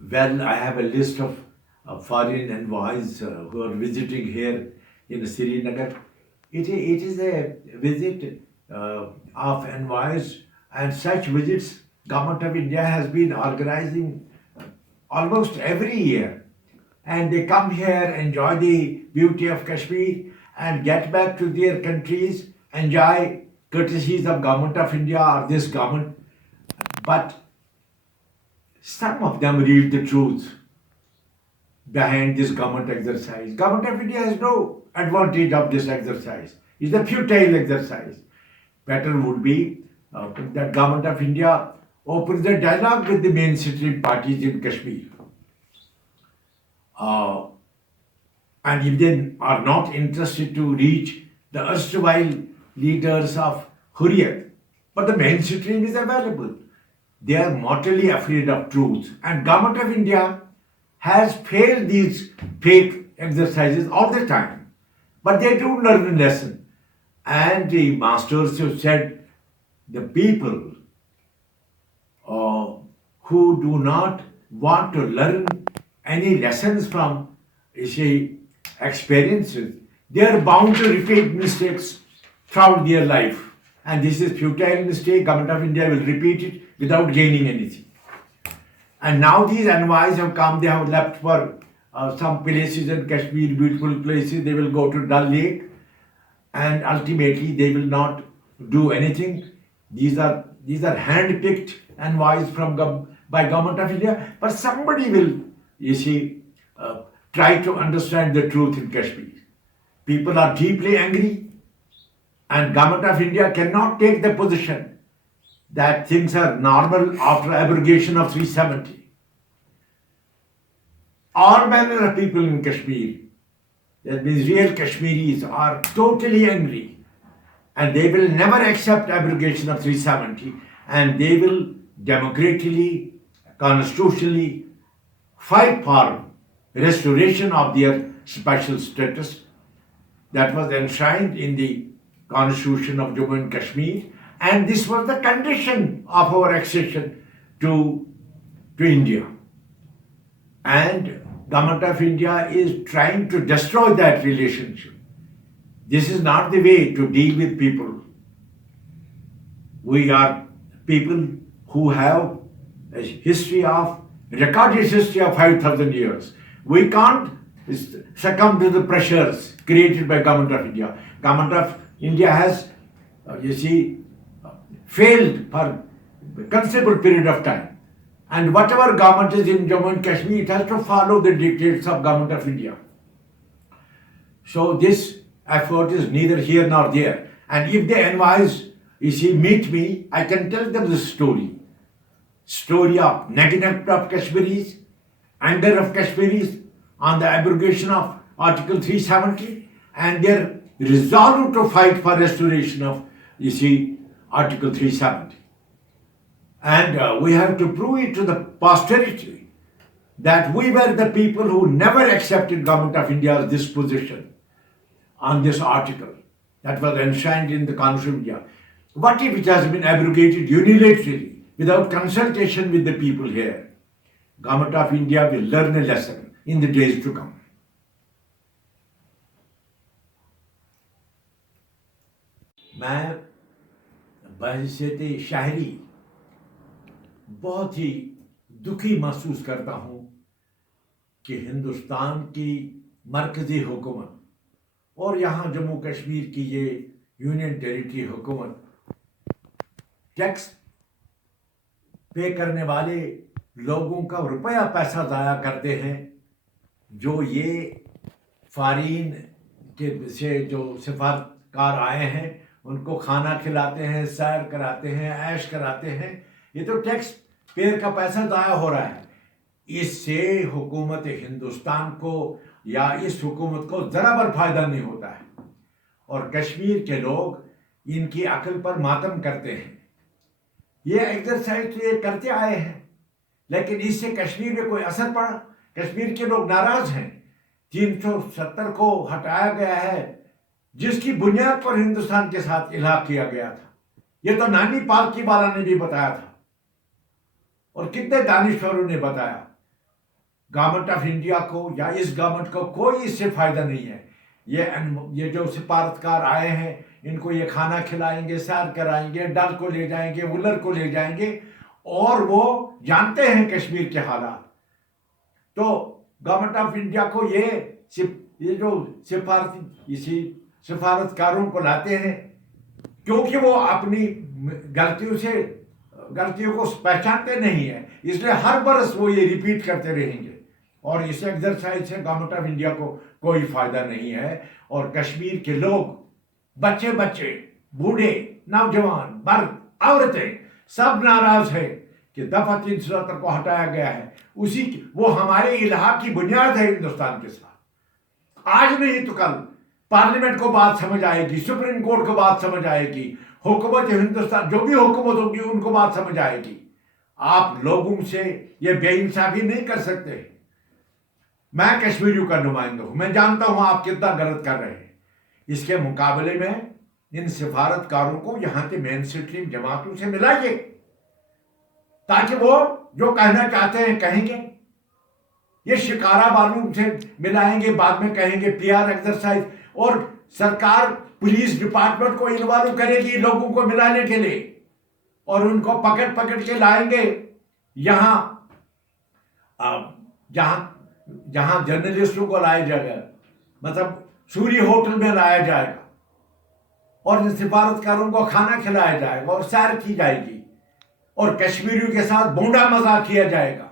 Well, I have a list of foreign envoys who are visiting here in Srinagar. It is a visit of envoys, and such visits Government of India has been organizing almost every year. And they come here, enjoy the beauty of Kashmir, and get back to their countries, enjoy courtesies of Government of India or this government. But some of them read the truth behind this government exercise. Government of India has no advantage of this exercise. It's a futile exercise. Better would be that Government of India opens a dialogue with the mainstream parties in Kashmir. Uh, and if they are not interested to reach the erstwhile leaders of Hurriyat, but the mainstream is available. They are mortally afraid of truth. And Government of India has failed these fake exercises all the time. But they do learn a lesson. And the masters have said the people uh, who do not want to learn any lessons from, you see, experiences, they are bound to repeat mistakes throughout their life. And this is futile mistake. Government of India will repeat it without gaining anything. And now these envoys have come, they have left for some places in Kashmir, beautiful places. They will go to Dal Lake, and ultimately they will not do anything. These are hand-picked envoys from by Government of India, but somebody will, you see, try to understand the truth in Kashmir. People are deeply angry, and Government of India cannot take the position that things are normal after abrogation of 370. All manner of people in Kashmir, that means real Kashmiris, are totally angry, and they will never accept abrogation of 370, and they will democratically, constitutionally fight for restoration of their special status that was enshrined in the constitution of Jammu and Kashmir, and this was the condition of our accession to India. And Government of India is trying to destroy that relationship. This is not the way to deal with people. We are people who have a recorded history of 5,000 years. We can't succumb to the pressures created by Government of India. Government of India has, failed for a considerable period of time. And whatever government is in Jammu and Kashmir, it has to follow the dictates of Government of India. So this effort is neither here nor there. And if they advise, meet me, I can tell them the story. Story of neglect of Kashmiris, anger of Kashmiris on the abrogation of Article 370, and their resolve to fight for restoration of, Article 370. And we have to prove it to the posterity that we were the people who never accepted Government of India's disposition on this article that was enshrined in the Constitution of India. What if it has been abrogated unilaterally without consultation with the people here? Government of India will learn a lesson in the days to come. मैं बहसीत शाहरी बहुत ही दुखी महसूस करता हूँ कि हिंदुस्तान की मरकज़ी हुकूमत और यहाँ जम्मू कश्मीर की ये यूनियन टेरिटरी हुकूमत टैक्स पे करने वाले लोगों का रुपया पैसा ज़ाया करते हैं, जो ये फ़ारीन के से जो सिफारतकार आए हैं उनको खाना खिलाते हैं, सैर कराते हैं, ऐश कराते हैं। ये तो टैक्स पेयर का पैसा ज़ाया हो रहा है। इससे हुकूमत हिंदुस्तान को या इस हुकूमत को ज़रा बर फायदा नहीं होता है, और कश्मीर के लोग इनकी अक्ल पर मातम करते हैं। ये एक्सरसाइज तो ये करते आए हैं, लेकिन इससे कश्मीर में कोई असर पड़ा? कश्मीर के लोग नाराज हैं। 370 को हटाया गया है, जिसकी बुनियाद पर हिंदुस्तान के साथ इलाहा किया गया था। ये तो नानी पालकी वाला ने भी बताया था, और कितने दानिशवरों ने बताया गवर्नमेंट ऑफ इंडिया को या इस गवर्नमेंट को कोई इससे फायदा नहीं है। ये जो सिफारतकार आए हैं, इनको ये खाना खिलाएंगे, सैर कराएंगे, डल को ले जाएंगे, उलर को ले जाएंगे, और वो जानते हैं कश्मीर के हालात। तो गवर्नमेंट ऑफ इंडिया को ये जो सिफारतकारों को लाते हैं, क्योंकि वो अपनी गलतियों को पहचानते नहीं है, इसलिए हर बरस वो ये रिपीट करते रहेंगे, और इस एक्सरसाइज से गवर्नमेंट ऑफ इंडिया को कोई फायदा नहीं है। और कश्मीर के लोग, बच्चे, बूढ़े, नौजवान, मर्द, औरतें, सब नाराज है कि दफा 370 को हटाया गया है। वो हमारे इलाहा की बुनियाद है हिंदुस्तान के साथ। आज नहीं तो कल पार्लियामेंट को बात समझ आएगी, सुप्रीम कोर्ट को बात समझ आएगी, हुकूमत हिंदुस्तान जो भी हुकूमत होगी उनको बात समझ आएगी। आप लोगों से ये बेइंसाफी नहीं कर सकते। मैं कश्मीरियों का नुमाइंदा हूं, मैं जानता हूं आप कितना गलत कर रहे हैं। इसके मुकाबले में इन सिफारतकारों को यहां के मेन स्ट्रीम जमातों से मिलाइए, ताकि वो जो कहना चाहते हैं कहेंगे। ये शिकारा वालों से मिलाएंगे, बाद में कहेंगे PR एक्सरसाइज, और सरकार पुलिस डिपार्टमेंट को इन्वॉल्व करेगी लोगों को मिलाने के लिए, और उनको पकड़ के लाएंगे यहां जहां जर्नलिस्टों को लाया जाएगा, मतलब सूर्य होटल में लाया जाएगा, और इन सिफारतकारों को खाना खिलाया जाएगा और सैर की जाएगी, और कश्मीरियों के साथ बोंडा मजाक किया जाएगा।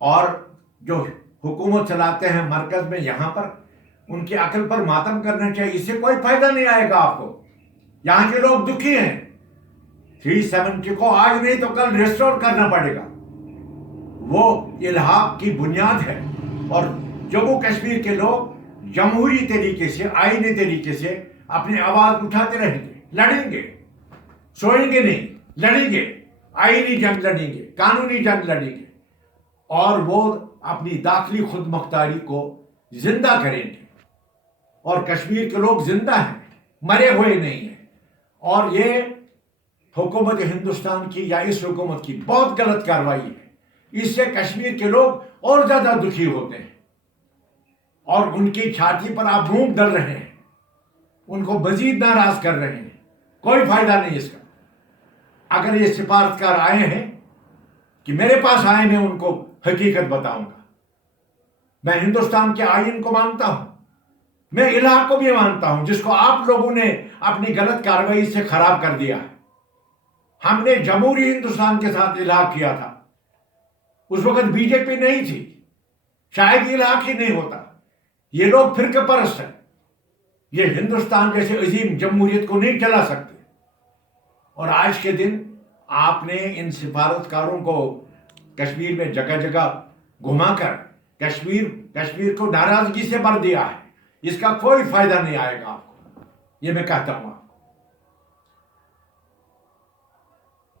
और जो हुकूमत चलाते हैं मरकज में, यहां पर उनकी अकल पर मातम करना चाहिए। इससे कोई फायदा नहीं आएगा आपको। यहां के लोग दुखी हैं। 370 को आज नहीं तो कल रिस्टोर करना पड़ेगा। वो इल्हाक की बुनियाद है, और जम्मू कश्मीर के लोग जमहूरी तरीके से, आईनी तरीके से अपनी आवाज उठाते रहेंगे, लड़ेंगे, सोएंगे नहीं, लड़ेंगे, आईनी जंग लड़ेंगे, कानूनी जंग लड़ेंगे, और वो अपनी दाखिली खुद मुख्तारी को जिंदा करेंगे। और कश्मीर के लोग जिंदा हैं, मरे हुए नहीं हैं। और ये हुकूमत हिंदुस्तान की या इस हुकूमत की बहुत गलत कार्रवाई है। इससे कश्मीर के लोग और ज्यादा दुखी होते हैं, और उनकी छाती पर आप मूंग डाल रहे हैं, उनको मजीद नाराज कर रहे हैं। कोई फायदा नहीं इसका। अगर ये सिफारतकार आए हैं कि मेरे पास आए, मैं उनको हकीकत बताऊंगा। मैं हिंदुस्तान के आईन को मानता हूं, मैं इलाहा को भी मानता हूं, जिसको आप लोगों ने अपनी गलत कार्रवाई से खराब कर दिया है। हमने जमहूरी हिंदुस्तान के साथ इलाहा किया था, उस वक्त बीजेपी नहीं थी, शायद इलाहा ही नहीं होता। ये लोग फिरके परस्त हैं, ये हिंदुस्तान जैसे अजीम जमहूरियत को नहीं चला सकते। और आज के दिन आपने इन सिफारतकारों को कश्मीर में जगह जगह घुमाकर कश्मीर को नाराजगी से भर दिया है। इसका कोई फायदा नहीं आएगा आपको, ये मैं कहता हूं।